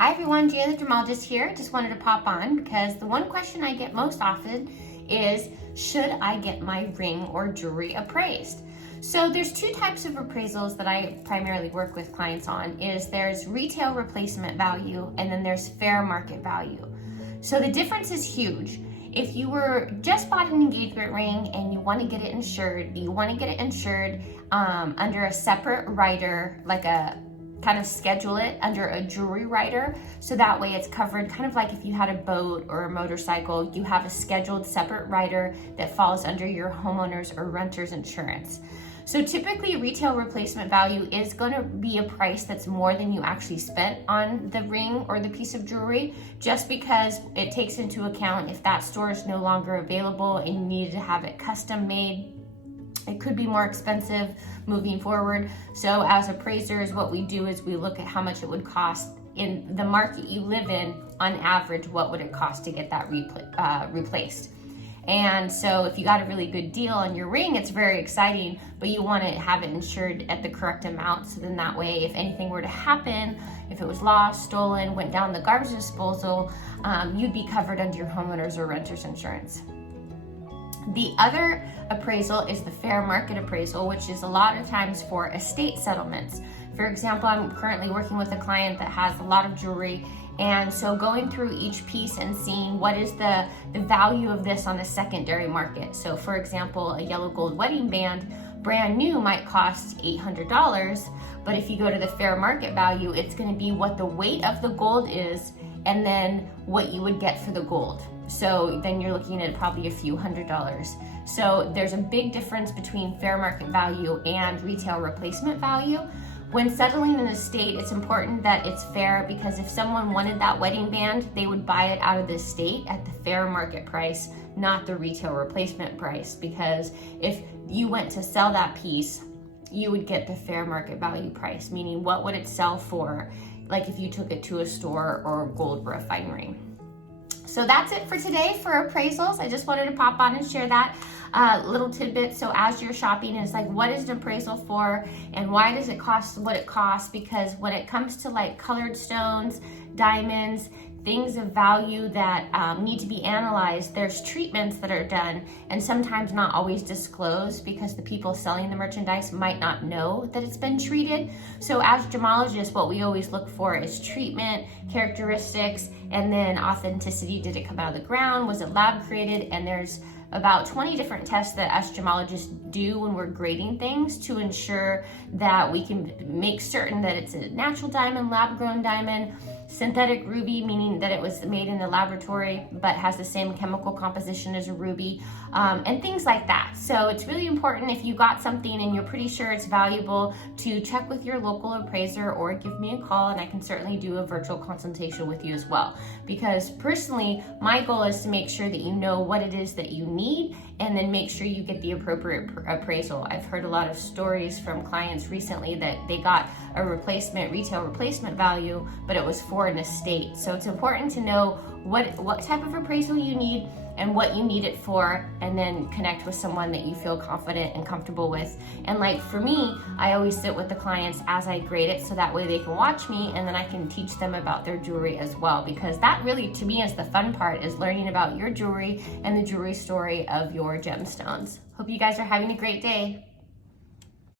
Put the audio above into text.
Hi everyone, Gia the Dermatologist here. Just wanted to pop on because the one question I get most often is, should I get my ring or jewelry appraised? So there's two types of appraisals that I primarily work with clients on. There's retail replacement value and then there's fair market value. So the difference is huge. If you were just bought an engagement ring and you want to get it insured, under a separate rider, like a kind of schedule it under a jewelry rider, so that way it's covered, kind of like if you had a boat or a motorcycle, you have a scheduled separate rider that falls under your homeowners or renters insurance. So typically retail replacement value is going to be a price that's more than you actually spent on the ring or the piece of jewelry, just because it takes into account if that store is no longer available and you needed to have it custom made. It could be more expensive moving forward. So as appraisers, what we do is we look at how much it would cost in the market you live in. On average, what would it cost to get that replaced? And so if you got a really good deal on your ring, it's very exciting, but you want to have it insured at the correct amount. So then that way, if anything were to happen, if it was lost, stolen, went down the garbage disposal, you'd be covered under your homeowners or renters insurance. The other appraisal is the fair market appraisal, which is a lot of times for estate settlements. For example, I'm currently working with a client that has a lot of jewelry, and so going through each piece and seeing what is the value of this on the secondary market. So for example, a yellow gold wedding band, brand new, might cost $800, but if you go to the fair market value, it's going to be what the weight of the gold is and then what you would get for the gold. So then you're looking at probably a few $100s. So there's a big difference between fair market value and retail replacement value. When settling an estate, it's important that it's fair, because if someone wanted that wedding band, they would buy it out of the estate at the fair market price, not the retail replacement price. Because if you went to sell that piece, you would get the fair market value price, meaning what would it sell for, like if you took it to a store or a gold refinery. So that's it for today for appraisals. I just wanted to pop on and share that little tidbit. So as you're shopping, it's like, what is an appraisal for and why does it cost what it costs? Because when it comes to like colored stones, diamonds, things of value that need to be analyzed, there's treatments that are done and sometimes not always disclosed because the people selling the merchandise might not know that it's been treated. So as gemologists, what we always look for is treatment, characteristics, and then authenticity. Did it come out of the ground? Was it lab created? And there's about 20 different tests that us gemologists do when we're grading things to ensure that we can make certain that it's a natural diamond, lab-grown diamond, synthetic ruby, meaning that it was made in the laboratory but has the same chemical composition as a ruby, and things like that. So it's really important, if you got something and you're pretty sure it's valuable, to check with your local appraiser or give me a call, and I can certainly do a virtual consultation with you as well. Because personally, my goal is to make sure that you know what it is that you need and then make sure you get the appropriate appraisal. I've heard a lot of stories from clients recently that they got a retail replacement value, but it was for an estate. So it's important to know what type of appraisal you need and what you need it for, and then connect with someone that you feel confident and comfortable with. And like for me, I always sit with the clients as I grade it, so that way they can watch me and then I can teach them about their jewelry as well, because that really, to me, is the fun part, is learning about your jewelry and the jewelry story of your gemstones. Hope you guys are having a great day.